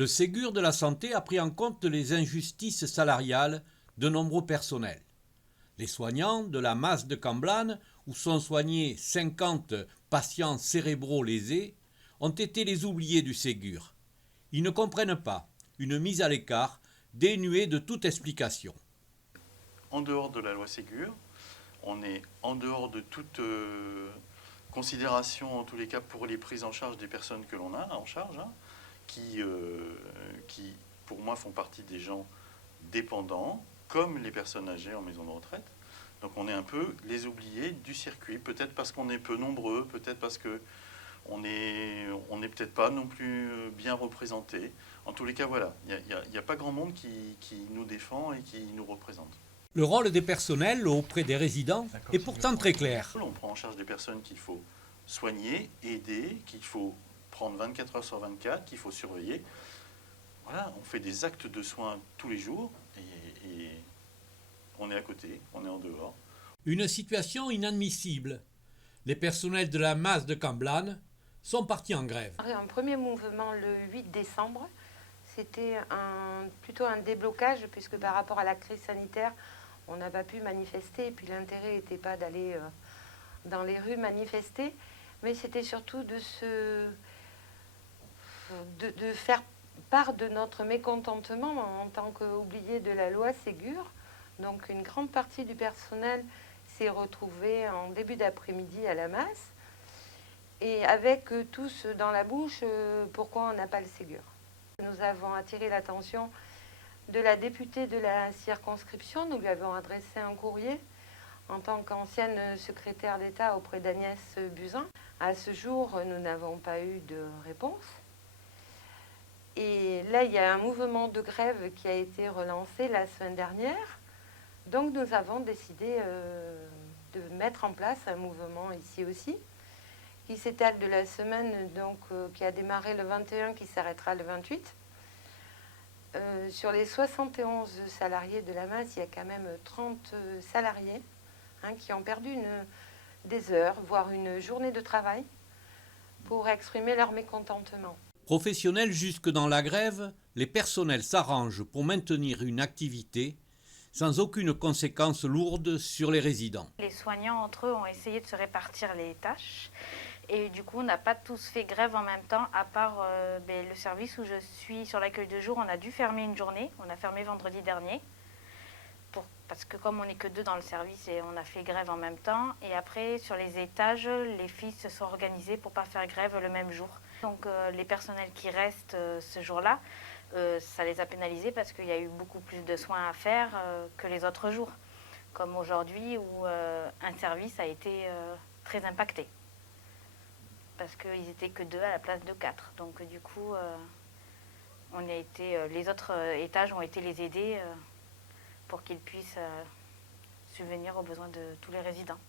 Le Ségur de la santé a pris en compte les injustices salariales de nombreux personnels. Les soignants de la masse de Camblane, où sont soignés 50 patients cérébraux lésés, ont été les oubliés du Ségur. Ils ne comprennent pas une mise à l'écart dénuée de toute explication. En dehors de la loi Ségur, on est en dehors de toute considération, en tous les cas, pour les prises en charge des personnes que l'on a en charge, hein, qui, pour moi, font partie des gens dépendants, comme les personnes âgées en maison de retraite. Donc on est un peu les oubliés du circuit, peut-être parce qu'on est peu nombreux, peut-être parce qu'on n'est peut-être pas non plus bien représentés. En tous les cas, voilà, il n'y a pas grand monde qui nous défend et qui nous représente. Le rôle des personnels auprès des résidents est pourtant très clair. On prend en charge des personnes qu'il faut soigner, aider, qu'il faut prendre 24 heures sur 24, qu'il faut surveiller. Voilà, on fait des actes de soins tous les jours et on est à côté, on est en dehors. Une situation inadmissible. Les personnels de la masse de Camblane sont partis en grève. Un premier mouvement le 8 décembre, c'était plutôt un déblocage puisque par rapport à la crise sanitaire, on n'a pas pu manifester et puis l'intérêt n'était pas d'aller dans les rues manifester, mais c'était surtout de faire part de notre mécontentement en tant qu'oublié de la loi Ségur. Donc une grande partie du personnel s'est retrouvée en début d'après-midi à la masse et avec tous dans la bouche pourquoi on n'a pas le Ségur. Nous avons attiré l'attention de la députée de la circonscription. Nous lui avons adressé un courrier en tant qu'ancienne secrétaire d'État auprès d'Agnès Buzyn. À ce jour, nous n'avons pas eu de réponse. Et là, il y a un mouvement de grève qui a été relancé la semaine dernière. Donc nous avons décidé de mettre en place un mouvement ici aussi, qui s'étale de la semaine qui a démarré le 21, qui s'arrêtera le 28. Sur les 71 salariés de la masse, il y a quand même 30 salariés qui ont perdu des heures, voire une journée de travail, pour exprimer leur mécontentement. Professionnels jusque dans la grève, les personnels s'arrangent pour maintenir une activité sans aucune conséquence lourde sur les résidents. Les soignants entre eux ont essayé de se répartir les tâches et du coup on n'a pas tous fait grève en même temps, à part le service où je suis sur l'accueil de jour. On a dû fermer une journée, on a fermé vendredi dernier parce que comme on n'est que deux dans le service, et on a fait grève en même temps. Et après sur les étages, les filles se sont organisées pour ne pas faire grève le même jour. Donc les personnels qui restent ce jour-là, ça les a pénalisés parce qu'il y a eu beaucoup plus de soins à faire que les autres jours. Comme aujourd'hui où un service a été très impacté. Parce qu'ils n'étaient que deux à la place de 4. Donc du coup, les autres étages ont été les aider pour qu'ils puissent subvenir aux besoins de tous les résidents.